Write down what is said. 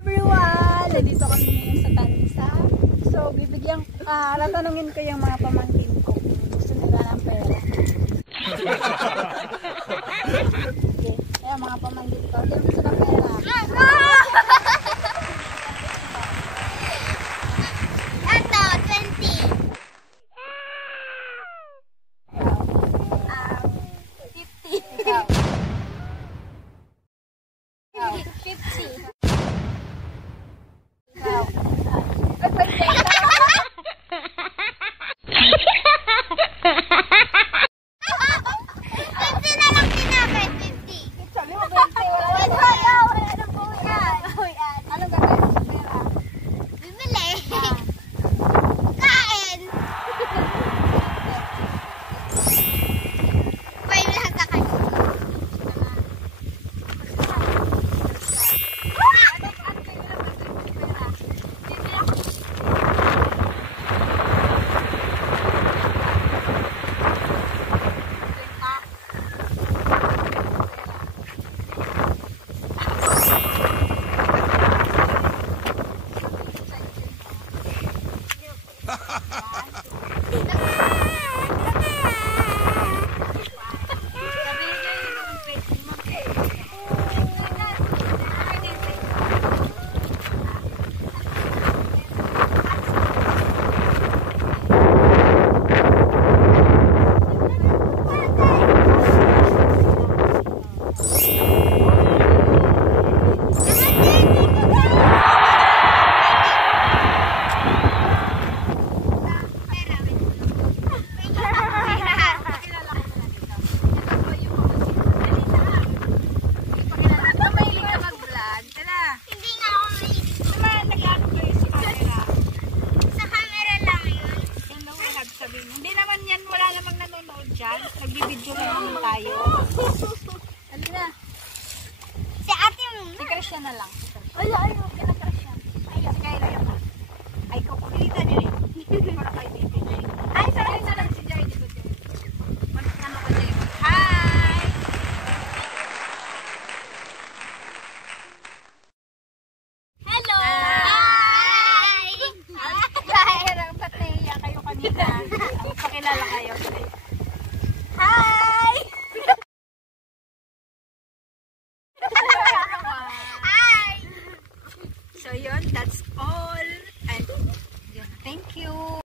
Everyone! Nandito kami ngayon sa Tansa. So, tatanungin ko yung mga pamangkin ko. Gusto nila ng pera. Kaya mga pamangkin ko, gusto ng pera. Ito, 20. 50. Ikaw. 50. Ikaw. Kasi na lang tinapit, 50. Sabi mo, 20. Wala na tayo. Wala na po yan. Anong gagawin sa pera? Bibili. Kain. May lahat na kayo. Hindi naman yan, wala namang nanonood dyan. Nagbibidyo naman tayo. Ano na? Si ate mo. Si Christian na lang. Ay, Kina Christian. Ay, si Kayla yun. Ay, kupilita niya eh. Para kay Baby. Ay, sarang na lang si Jai. Dito, Jai. Ano ka, Jai? Hi! Hello! Hi! Dahil ang pataya kayo kanina. Pakilala kayo.